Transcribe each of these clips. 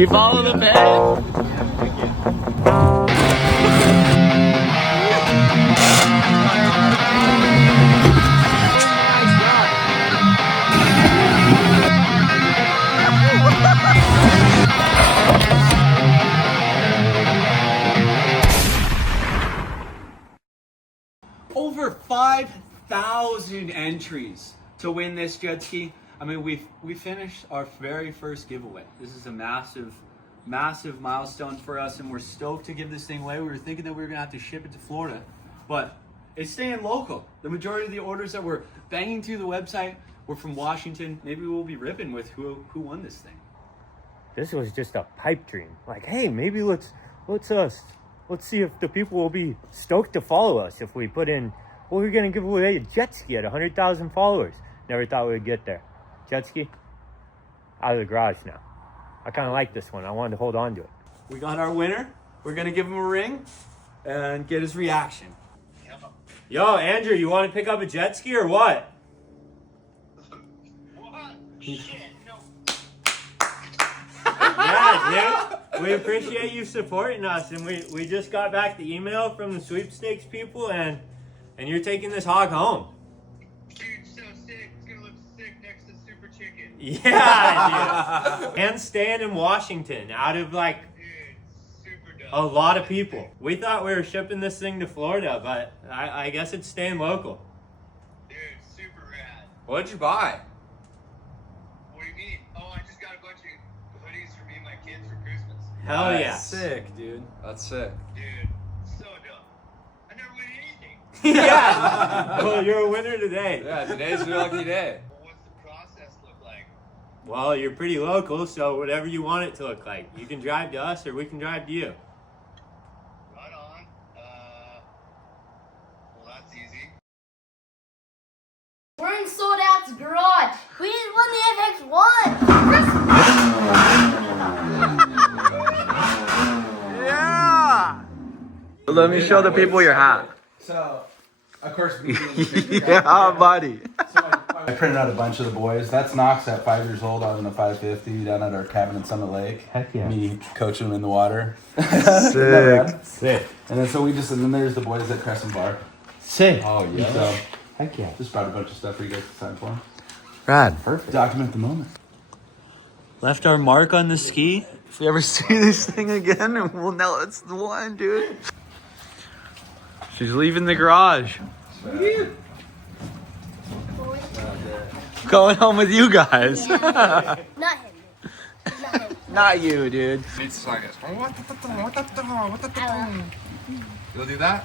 You follow the path? Over 5,000 entries to win this jet ski. I mean, we finished our very first giveaway. This is a massive milestone for us, and we're stoked to give this thing away. We were thinking that we were gonna have to ship it to Florida, but it's staying local. The majority of the orders that we're banging through the website were from Washington. Maybe we'll be ripping with who won this thing. This was just a pipe dream. Like, hey, maybe let's see if the people will be stoked to follow us if we put in. Well, we're gonna give away a jet ski at 100,000 followers. Never thought we would get there. Jet ski out of the garage now. I kind of like this one. I wanted to hold on to it. We got our winner. We're gonna give him a ring and get his reaction. Yo, Andrew, you want to pick up a jet ski or what? What? Shit, no. Yeah, dude. We appreciate you supporting us, and we just got back the email from the sweepstakes people, and you're taking this hog home. Dude, so sick. It's gonna look sick next to Super Chicken. Yeah, dude. And staying in Washington out of like Dude, super dope. a lot of people. We thought we were shipping this thing to Florida, but I guess it's staying local. Dude, super rad. What'd you buy? What do you mean? Oh, I just got a bunch of hoodies for me and my kids for Christmas. Hell yeah. Sick, dude. That's sick. Dude, so dope. I never win anything. Yeah. Well, you're a winner today. Yeah, today's your lucky day. Well, what's the process look like? Well, you're pretty local, so whatever you want it to look like. You can drive to us or we can drive to you. Right on. Well, that's easy. We're in Sold Out's garage. We just won the FX1. Yeah. Let me show the people your hat. So, of course, Yeah, buddy. I printed out a bunch of the boys. That's Knox at 5 years old out in the 550 down at our cabin in Summit Lake. Heck yeah. Me coaching them in the water. Sick. Sick. And then there's the boys at Crescent Bar. Sick. Oh, yeah. So, Heck yeah. just brought a bunch of stuff for you guys to sign for. Rad. Perfect. Document the moment. Left our mark on the ski. If we ever see this thing again, we'll know it's the one, dude. She's leaving the garage. Going home with you guys. Not him. Not him. Not you, dude. It's like this. I will. You'll do that?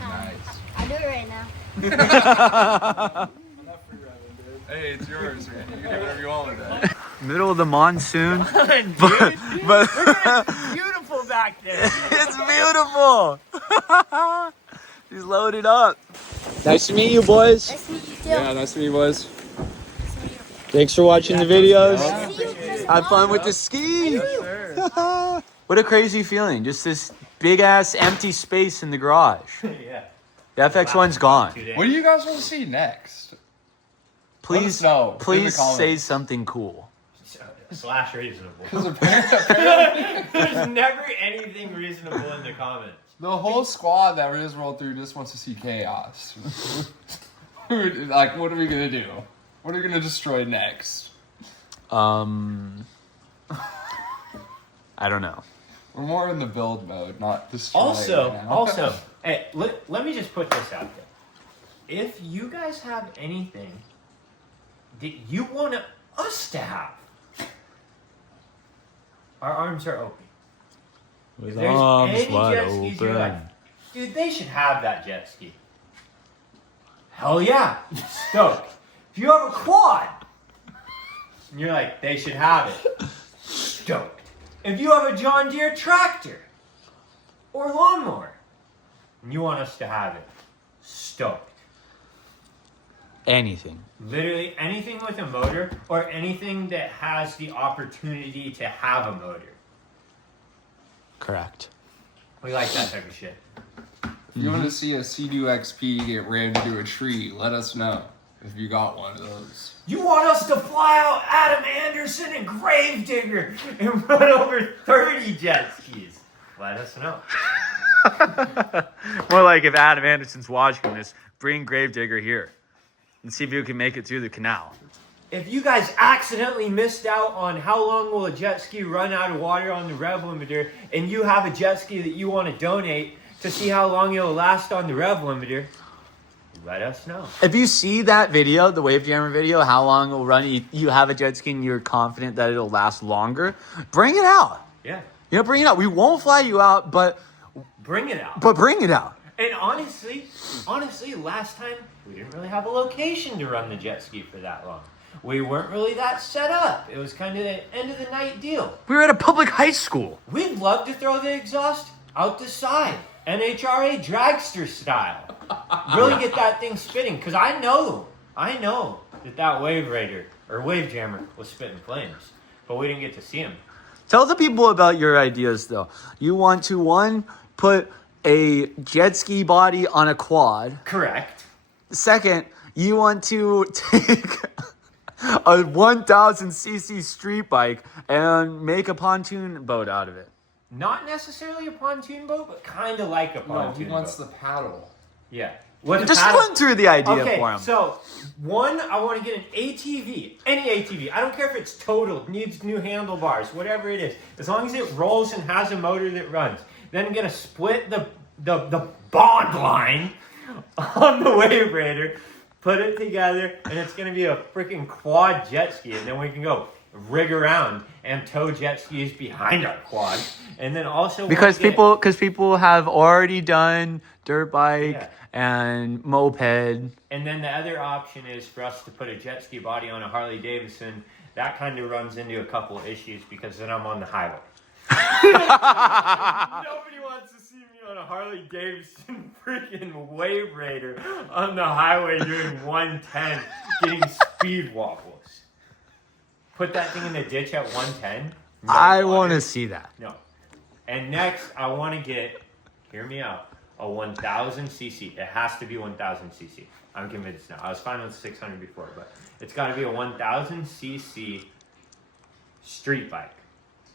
Nice. I'll do it right now. Hey, it's yours. You can do whatever you want with that. Middle of the monsoon. But But beautiful back there. it's beautiful. She's loaded up. Nice to meet you, boys. Nice to meet you too. Yeah, nice to meet you, boys. Thanks for watching the videos. See you, Chris. Have fun with the ski. What a crazy feeling. Just this big ass empty space in the garage. Yeah. The FX1's gone. What do you guys want to see next? Let Please, us know in the please say comments. something cool. Slash reasonable. Because apparently There's never anything reasonable in the comments. the whole squad that we just rolled through just wants to see chaos. Like, what are we going to do? What are we going to destroy next? I don't know. We're more in the build mode, not destroy right now. Also, hey, let me just put this out there. If you guys have anything that you want us to have, our arms are open. If there's any jet skis you're like, dude, they should have that jet ski. Hell yeah, stoked. If you have a quad, and you're like, they should have it. Stoked. If you have a John Deere tractor or lawnmower, and you want us to have it, stoked. Anything. Literally anything with a motor or anything that has the opportunity to have a motor. Correct. We like that type of shit. If you want to see a Sea-Doo XP get rammed into a tree, let us know. If you got one of those. You want us to fly out Adam Anderson and Gravedigger and run over 30 jet skis? Let us know. More like if Adam Anderson's watching this, bring Gravedigger here and see if you can make it through the canal. If you guys accidentally missed out on how long will a jet ski run out of water on the rev limiter, and you have a jet ski that you want to donate to see how long it'll last on the rev limiter, let us know. If you see that video, the Wave Jammer video, how long it'll run, you have a jet ski and you're confident that it'll last longer, bring it out. Yeah. You know, bring it out. We won't fly you out, but bring it out. But bring it out. And honestly, last time we didn't really have a location to run the jet ski for that long. We weren't really that set up. It was kind of an end of the night deal. We were at a public high school. We'd love to throw the exhaust out the side, NHRA dragster style. Really get that thing spinning, because I know that Wave Raider or Wave Jammer was spitting flames, but we didn't get to see him. Tell the people about your ideas, though. You want to, one, put a jet ski body on a quad. Correct. Second, you want to take a 1,000cc street bike and make a pontoon boat out of it. Not necessarily a pontoon boat, but kind of like a pontoon boat. He wants the paddle. Yeah. Just run through the idea for him. Okay, so one, I want to get an ATV, any ATV. I don't care if it's totaled, needs new handlebars, whatever it is. As long as it rolls and has a motor that runs. Then I'm gonna split the bond line on the Wave Raider, put it together, and it's gonna be a freaking quad jet ski. And then we can go rig around and tow jet skis behind our quad. And then also because people have already done dirt bike and moped. And then the other option is for us to put a jet ski body on a Harley Davidson. That kind of runs into a couple of issues because then I'm on the highway. Nobody wants to see me on a Harley Davidson freaking Wave Raider on the highway doing 110 getting speed wobbles. Put that thing in the ditch at 110. No I want to see that. No. And next, I want to get, hear me out, a 1,000cc. It has to be 1,000cc. I'm convinced now. I was fine with 600 before, but it's got to be a 1,000cc street bike.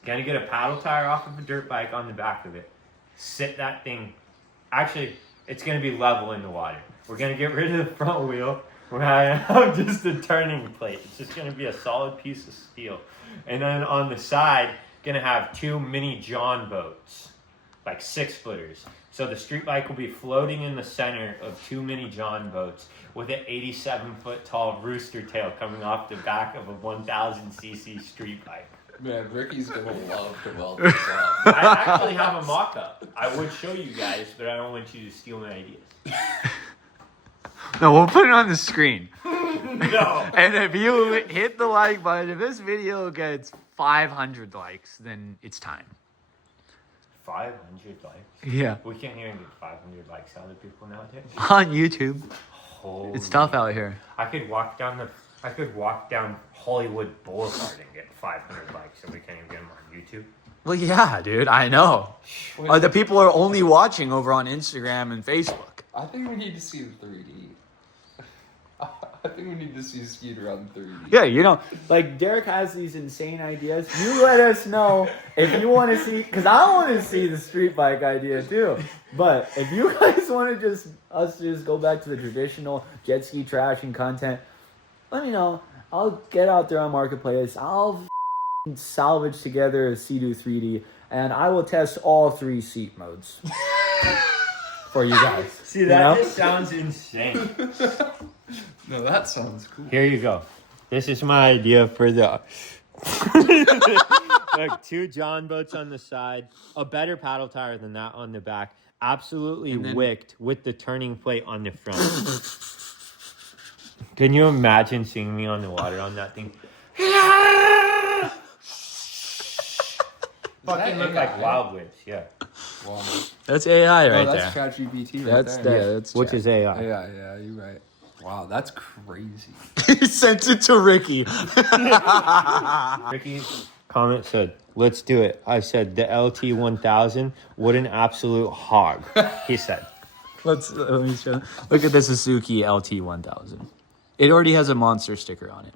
Gonna get a paddle tire off of a dirt bike on the back of it. Sit that thing. Actually, it's gonna be level in the water. We're gonna get rid of the front wheel. We're gonna have just a turning plate. It's just gonna be a solid piece of steel. And then on the side, gonna have two mini John boats, like 6-footers. So the street bike will be floating in the center of two mini John boats with an 87-foot tall rooster tail coming off the back of a 1,000cc street bike. Man, Ricky's gonna love to weld this up. I actually have a mock-up. I would show you guys, but I don't want you to steal my ideas. No, we'll put it on the screen. No. And if you hit the like button, if this video gets 500 likes, then it's time. 500 likes? Yeah. We can't even get 500 likes out of people nowadays. On YouTube. Holy It's tough out here. I could walk down Hollywood Boulevard and get 500 likes, and we can't even get them on YouTube. Well, yeah, dude, I know. The people are only watching over on Instagram and Facebook. I think we need to see the 3D. I think we need to see Skeeter on 3D. Yeah, you know, like Derek has these insane ideas. You let us know if you want to see, because I want to see the street bike idea too. But if you guys want to just go back to the traditional jet ski trashing content, let me know. I'll get out there on Marketplace. I'll salvage together a Sea-Doo 3D, and I will test all 3 seat modes for you guys. See, that just sounds insane. No, that sounds cool. Here you go. This is my idea for the... Like 2 John boats on the side, a better paddle tire than that on the back, absolutely wicked with the turning plate on the front. Can you imagine seeing me on the water on that thing? Fucking look like Wild Witch, yeah. Wow. That's AI right No, there. that's ChatGPT right there. That's Which is AI. Yeah, you're right. Wow, that's crazy. He sent it to Ricky. Ricky's comment said, "Let's do it." I said, "The LT1000, what an absolute hog," he said. Let me show. Look at the Suzuki LT1000. It already has a monster sticker on it.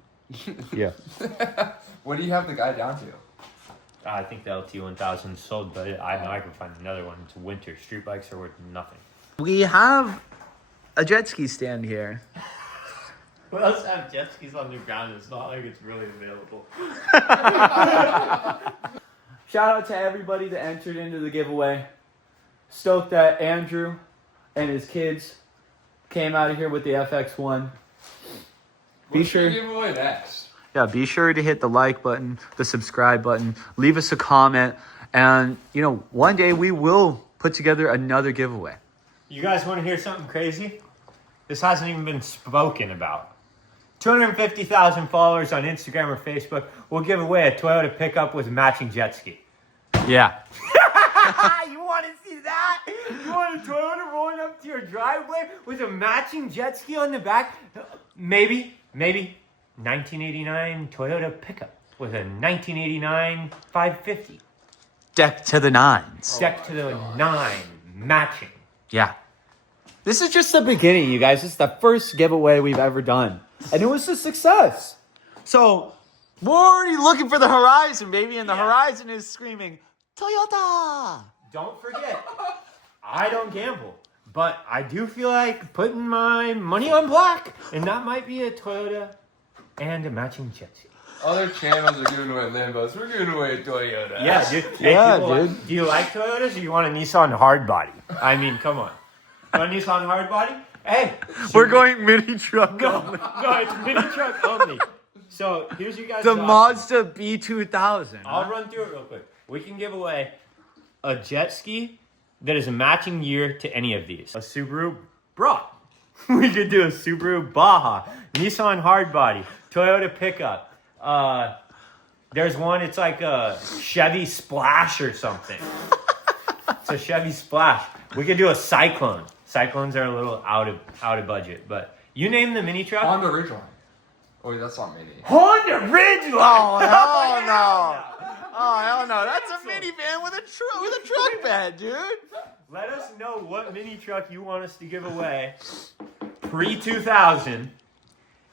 Yeah. What do you have the guy down to? I think the LT1000 sold, but I know I can find another one. It's winter. Street bikes are worth nothing. We have a jet ski stand here. What else have jet skis on the ground? It's not like it's really available. Shout out to everybody that entered into the giveaway. Stoked that Andrew and his kids came out of here with the FX1. Be sure. Give away next. Yeah, be sure to hit the like button, the subscribe button, leave us a comment, and one day we will put together another giveaway. You guys want to hear something crazy? This hasn't even been spoken about. 250,000 followers on Instagram or Facebook. We'll give away a Toyota pickup with a matching jet ski. Yeah. You want to see that? You want a Toyota rolling up to your driveway with a matching jet ski on the back? Maybe 1989 Toyota pickup with a 1989 550. Deck to the nines. Deck to the 9 matching. Yeah. This is just the beginning, you guys. This is the first giveaway we've ever done. And it was a success. So, we're already looking for the horizon, baby. And the horizon is screaming, Toyota! Don't forget, I don't gamble, but I do feel like putting my money on black, and that might be a Toyota and a matching jet ski. Other channels are giving away Lambos. We're giving away a Toyota. Yeah, dude. Yeah, people, dude. Do you like Toyotas or you want a Nissan hardbody? I mean, come on. You want a Nissan hardbody? Hey. We're going mini truck. No, it's mini truck only. So, here's you guys. The Mazda B2000. I'll run through it real quick. We can give away a jet ski that is a matching year to any of these. A Subaru Brat. We could do a Subaru Baja, Nissan hardbody, Toyota pickup. There's one, it's like a Chevy Splash or something. It's a Chevy Splash. We could do a Cyclone. Cyclones are a little out of budget, but you name the mini truck. Honda Ridgeline. Oh, wait, that's not mini. Honda Ridgeline. Oh, hell no. Oh, hell no. That's a minivan with a truck bed, dude. Let us know what mini truck you want us to give away pre-2000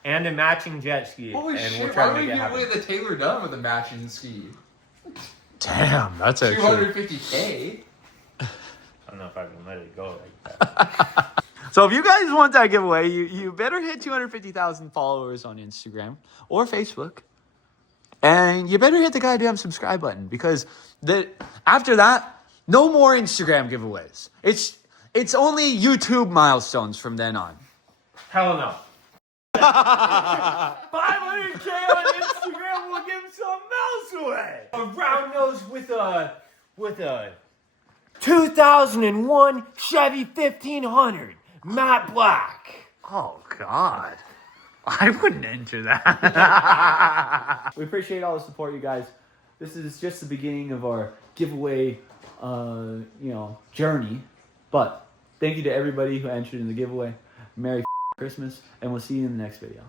and a matching jet ski. Holy and shit, we'll try why to would make we it give away happen. the Taylor Dunn with a matching ski? Damn, that's actually... 250K? I don't know if I can let it go like that. So if you guys want that giveaway, you better hit 250,000 followers on Instagram or Facebook. And you better hit the goddamn subscribe button because after that, no more Instagram giveaways. It's only YouTube milestones from then on. Hell no. 500K on Instagram, we'll give something else away. A round nose with a 2001 Chevy 1500 matte black. Oh, God. I wouldn't enter that. We appreciate all the support, you guys. This is just the beginning of our giveaway, journey. But thank you to everybody who entered in the giveaway. Merry Christmas, and we'll see you in the next video.